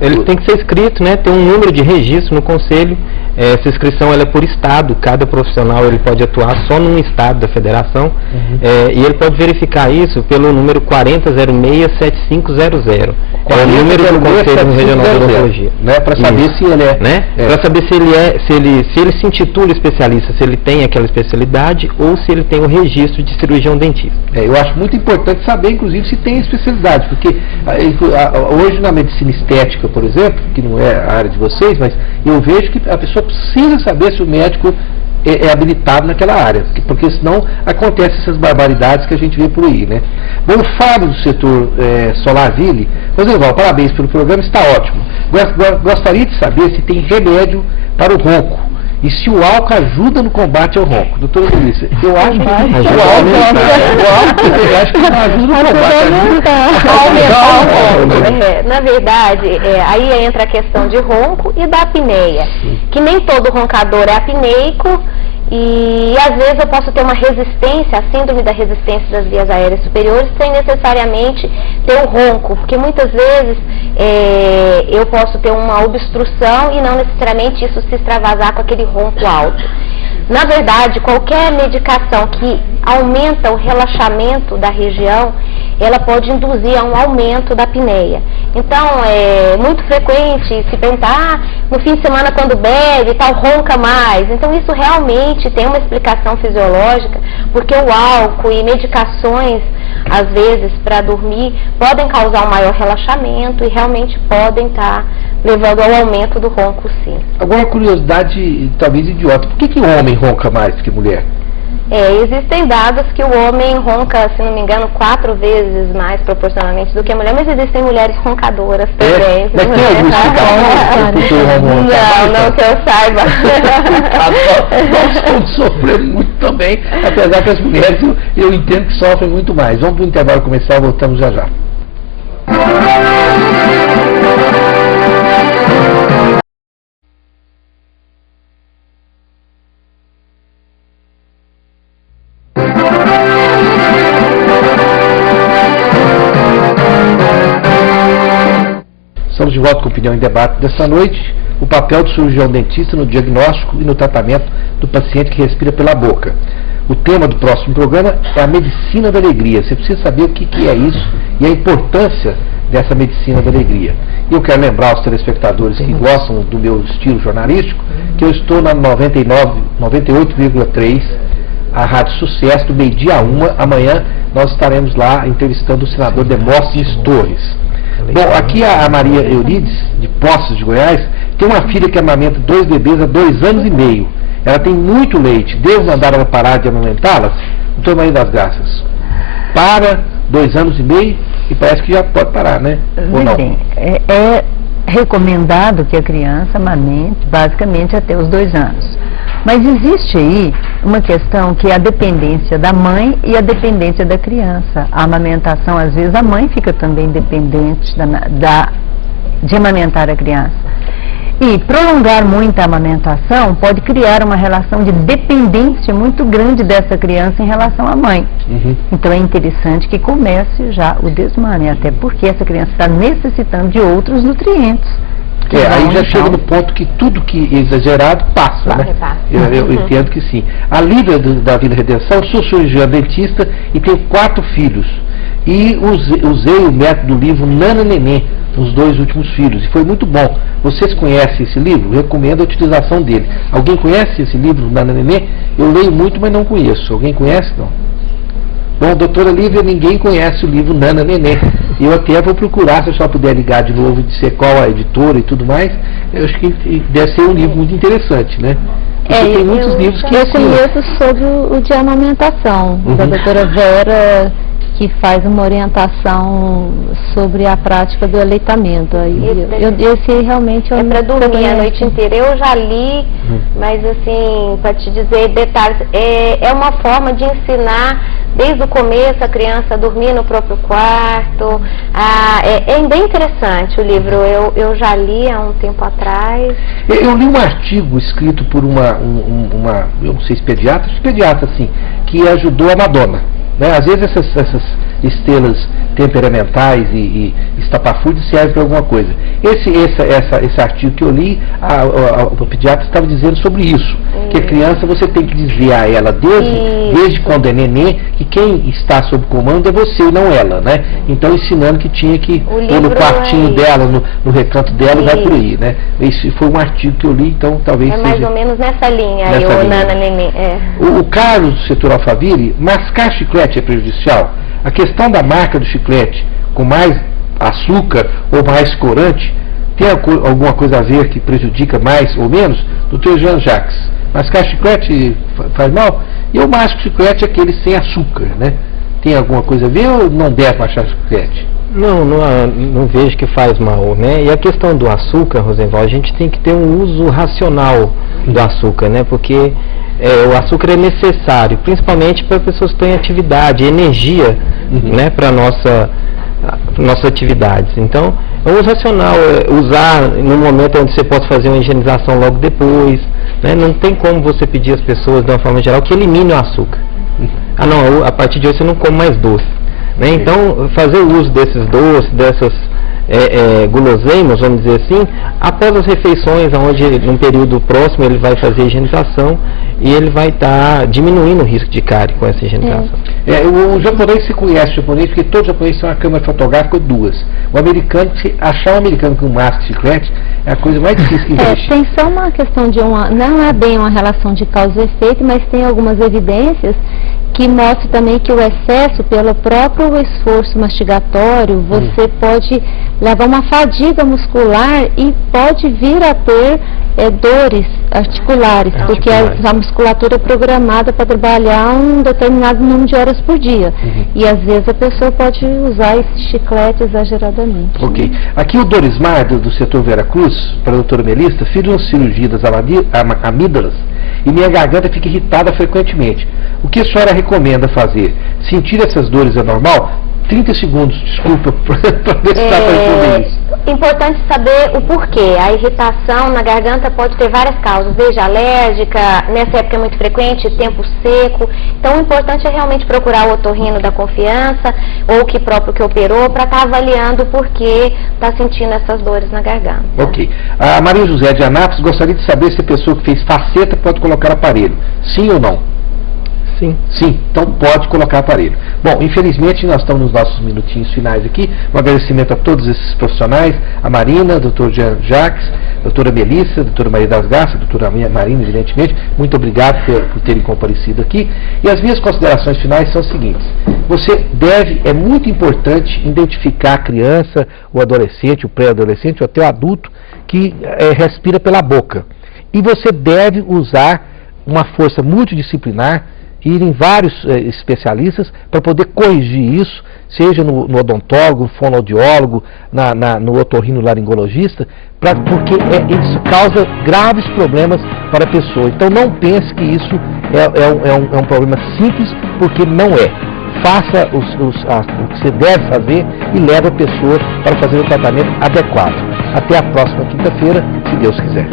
Ele tem que ser inscrito, né? Tem um número de registro no conselho. Essa inscrição ela é por estado. Cada profissional ele pode atuar só num estado da federação. E ele pode verificar isso pelo número 4006-7500. É o número do Conselho Regional de Odontologia, né? Para saber se ele é, né? Para saber se ele se intitula especialista, se ele tem aquela especialidade ou se ele tem o registro de cirurgião dentista. Eu acho muito importante saber, inclusive, se tem especialidade, porque hoje na medicina estética, por exemplo, que não é a área de vocês, mas eu vejo que a pessoa precisa saber se o médico é habilitado naquela área, porque senão acontecem essas barbaridades que a gente vê por aí, né? Bom, o Fábio do setor Solarville, Rosival, parabéns pelo programa, está ótimo. Gostaria de saber se tem remédio para o ronco e se o álcool ajuda no combate ao ronco. Doutora Melissa, eu acho que o álcool acho que não ajuda no combate. Na verdade, aí entra a questão de ronco e da apneia, que nem todo roncador é apneico. E às vezes eu posso ter uma resistência, a síndrome da resistência das vias aéreas superiores, sem necessariamente ter o ronco, porque muitas vezes eu posso ter uma obstrução e não necessariamente isso se extravasar com aquele ronco alto. Na verdade, qualquer medicação que aumenta o relaxamento da região, ela pode induzir a um aumento da apneia. Então, é muito frequente se perguntar, no fim de semana quando bebe, tal, ronca mais. Então, isso realmente tem uma explicação fisiológica, porque o álcool e medicações, às vezes, para dormir, podem causar um maior relaxamento e realmente podem estar levando ao aumento do ronco, sim. Agora, uma curiosidade, talvez idiota, por que o homem ronca mais que mulher? Existem dados que o homem ronca, se não me engano, 4 vezes mais proporcionalmente do que a mulher, mas existem mulheres roncadoras também. Mas tem algum não que eu saiba. Nós estamos sofrendo muito também, apesar que as mulheres eu entendo que sofrem muito mais. Vamos para o intervalo comercial, voltamos já já. Estamos de volta com a Opinião em Debate desta noite. O papel do cirurgião dentista no diagnóstico e no tratamento do paciente que respira pela boca. O tema do próximo programa é a medicina da alegria. Você precisa saber o que é isso e a importância dessa medicina da alegria. E eu quero lembrar aos telespectadores que gostam do meu estilo jornalístico que eu estou na 98,3, a Rádio Sucesso, do meio-dia a 1. Amanhã nós estaremos lá entrevistando o senador Demóstenes Torres. Bom, aqui a Maria Eurides, de Poços de Goiás, tem uma filha que amamenta 2 bebês há 2 anos e meio. Ela tem muito leite. Devo mandar ela parar de amamentá-las? Doutor Maria das Graças, para 2 anos e meio e parece que já pode parar, né? Ou não? Bem, é recomendado que a criança amamente basicamente até os 2 anos. Mas existe aí uma questão que é a dependência da mãe e a dependência da criança. A amamentação, às vezes, a mãe fica também dependente de amamentar a criança. E prolongar muito a amamentação pode criar uma relação de dependência muito grande dessa criança em relação à mãe. Então é interessante que comece já o desmame, até porque essa criança está necessitando de outros nutrientes. Aí já chega no ponto que tudo que é exagerado passa, né? Eu entendo que sim. A Lívia da Vila Redenção, sou cirurgiã dentista e tenho 4 filhos. E usei o método do livro Nana Nenê nos 2 últimos filhos, e foi muito bom. Vocês conhecem esse livro? Eu recomendo a utilização dele. Alguém conhece esse livro, Nana Nenê? Eu leio muito, mas não conheço. Alguém conhece, não? Bom, doutora Lívia, ninguém conhece o livro Nana Nenê. Eu até vou procurar, se a senhora puder ligar de novo e dizer qual a editora e tudo mais. Eu acho que deve ser um livro muito interessante, né? Tem muitos livros que eu conheço sobre o de amamentação, da doutora Vera, que faz uma orientação sobre a prática do aleitamento. Esse realmente é para dormir a noite inteira. Eu já li, mas assim, para te dizer detalhes, é uma forma de ensinar desde o começo a criança a dormir no próprio quarto. É bem interessante o livro, eu já li há um tempo atrás. Eu li um artigo escrito por uma eu não sei se pediatra, sim, que ajudou a Madonna. Né? Às vezes estrelas temperamentais e estapafúrdias serve para alguma coisa. Esse artigo que eu li, o pediatra estava dizendo sobre isso, que a criança você tem que dizer a ela desde quando é neném, que quem está sob comando é você e não ela, né? Então ensinando que tinha que pôr no quartinho dela, no recanto dela, e vai por aí, né? Esse foi um artigo que eu li, então talvez seja... mais ou menos nessa linha, aí, o Nana Neném. O Carlos do setor Alphaville, mascar chiclete é prejudicial? A questão da marca do chiclete com mais açúcar ou mais corante, tem alguma coisa a ver que prejudica mais ou menos? Dr. Jean Jacques, mascar chiclete faz mal? E eu masco chiclete aquele sem açúcar, né? Tem alguma coisa a ver ou não deve mascar chiclete? Não vejo que faz mal, né? E a questão do açúcar, Rosenwald, a gente tem que ter um uso racional do açúcar, né? Porque o açúcar é necessário, principalmente para pessoas que têm atividade, energia, né, para nossas atividades. Então, é um uso racional, usar no momento onde você pode fazer uma higienização logo depois, né? Não tem como você pedir às pessoas, de uma forma geral, que eliminem o açúcar. Ah, não, a partir de hoje você não come mais doce. Né? Então, fazer o uso desses doces, dessas guloseimas, vamos dizer assim, após as refeições, onde num período próximo ele vai fazer a higienização e ele vai estar diminuindo o risco de cárie com essa higienização. O japonês, se conhece o japonês, porque todo japonês tem uma câmera fotográfica ou duas. O americano, se achar um americano com máscara de chiclete, é a coisa mais difícil que existe. Tem só uma questão de não é bem uma relação de causa e efeito, mas tem algumas evidências que mostra também que o excesso, pelo próprio esforço mastigatório, você pode levar uma fadiga muscular e pode vir a ter dores articulares, porque a musculatura é programada para trabalhar um determinado número de horas por dia. E às vezes a pessoa pode usar esse chiclete exageradamente. Ok. Aqui o Dorismar, do setor Veracruz, para a doutora Melissa, fiz uma cirurgia das amígdalas e minha garganta fica irritada frequentemente. O que a senhora recomenda fazer? Sentir essas dores é normal? 30 segundos, desculpa, para ver se está para responder isso. Importante saber o porquê. A irritação na garganta pode ter várias causas, desde alérgica, nessa época é muito frequente, tempo seco. Então o importante é realmente procurar o otorrino da confiança, ou que próprio que operou, para estar avaliando o porquê está sentindo essas dores na garganta. Ok. A Maria José de Anápolis gostaria de saber se a pessoa que fez faceta pode colocar aparelho. Sim ou não? Sim, então pode colocar aparelho. Bom, infelizmente nós estamos nos nossos minutinhos finais aqui. Um agradecimento a todos esses profissionais, a Marina, Dr. Jean Jacques, doutora Melissa, doutora Maria das Graças, doutora Marina, evidentemente. Muito obrigado por terem comparecido aqui. E as minhas considerações finais são as seguintes. É muito importante identificar a criança, o adolescente, o pré-adolescente, ou até o adulto que respira pela boca. E você deve usar uma força multidisciplinar, ir em vários especialistas para poder corrigir isso, seja no odontólogo, no fonoaudiólogo, no otorrinolaringologista, porque isso causa graves problemas para a pessoa. Então não pense que isso é um problema simples, porque não é. Faça o que você deve fazer e leve a pessoa para fazer o tratamento adequado. Até a próxima quinta-feira, se Deus quiser.